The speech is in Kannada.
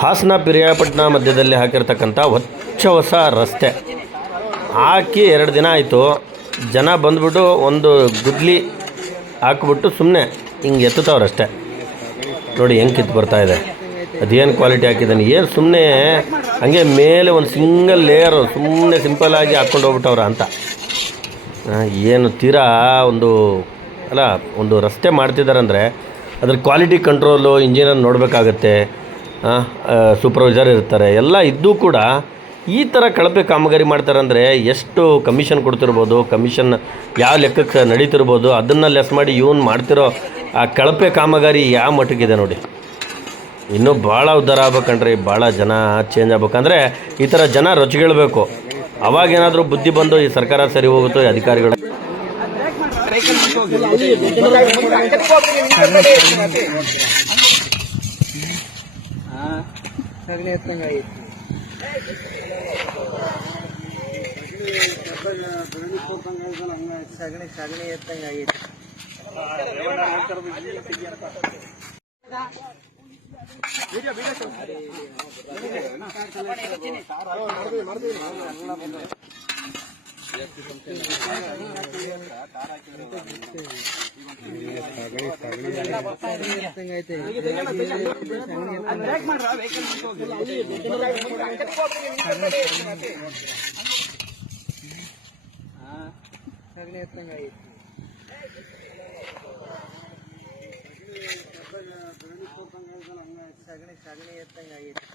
ಹಾಸನ ಪಿರಿಯಾಪಟ್ಟಣ ಮಧ್ಯದಲ್ಲಿ ಹಾಕಿರ್ತಕ್ಕಂಥ ಹೊಚ್ಚ ಹೊಸ ರಸ್ತೆ. ಹಾಕಿ ಎರಡು ದಿನ ಆಯಿತು. ಜನ ಬಂದ್ಬಿಟ್ಟು ಒಂದು ಗುದ್ಲಿ ಹಾಕ್ಬಿಟ್ಟು ಸುಮ್ಮನೆ ಹಿಂಗೆ ಎತ್ತುತ್ತವ್ರಷ್ಟೇ ನೋಡಿ ಹೆಂಗೆ ಕಿತ್ತು ಬರ್ತಾ ಇದೆ. ಅದೇನು ಕ್ವಾಲಿಟಿ ಹಾಕಿದ್ದಾನೆ? ಏನು ಸುಮ್ಮನೆ ಹಂಗೆ ಮೇಲೆ ಒಂದು ಸಿಂಗಲ್ ಲೇಯರು ಸುಮ್ಮನೆ ಸಿಂಪಲಾಗಿ ಹಾಕ್ಕೊಂಡು ಹೋಗ್ಬಿಟ್ಟವ್ರ ಅಂತ. ಏನು ತೀರಾ ಒಂದು ಅಲ್ಲ, ಒಂದು ರಸ್ತೆ ಮಾಡ್ತಿದ್ದಾರೆ ಅಂದರೆ ಅದ್ರ ಕ್ವಾಲಿಟಿ ಕಂಟ್ರೋಲು ಇಂಜಿನಿಯರ್ ನೋಡಬೇಕಾಗತ್ತೆ. ಸೂಪರ್ವೈಸರ್ ಇರ್ತಾರೆ. ಎಲ್ಲ ಇದ್ದೂ ಕೂಡ ಈ ಥರ ಕಳಪೆ ಕಾಮಗಾರಿ ಮಾಡ್ತಾರೆ ಅಂದರೆ ಎಷ್ಟು ಕಮಿಷನ್ ಕೊಡ್ತಿರ್ಬೋದು ಕಮಿಷನ್ ಯಾವ ಲೆಕ್ಕಕ್ಕೆ ನಡೀತಿರ್ಬೋದು, ಅದನ್ನು ಲೆಸ್ ಮಾಡಿ ಇವನು ಮಾಡ್ತಿರೋ ಆ ಕಳಪೆ ಕಾಮಗಾರಿ ಯಾವ ಮಟ್ಟಕ್ಕಿದೆ ನೋಡಿ. ಇನ್ನೂ ಭಾಳ ಉದ್ಧಾರ ಆಗ್ಬೇಕಂಡ್ರಿ ಭಾಳ ಜನ ಚೇಂಜ್ ಆಗ್ಬೇಕಂದ್ರೆ ಈ ಥರ ಜನ ರೊಚ್ಚಿಗೇಳ್ಬೇಕು. ಅವಾಗೇನಾದರೂ ಬುದ್ಧಿ ಬಂದು ಈ ಸರ್ಕಾರ ಸರಿ ಹೋಗುತ್ತೋ ಈ ಅಧಿಕಾರಿಗಳು. సగలేత్తంగా సగని సగని ఎత్తంగా తారాకి ಸಗಣಿ ಎತ್ತಂಗಾಗಿತ್ತು ಸಗಣಿ ಸಗಣಿ ಎತ್ತಂಗಾಗಿತ್ತು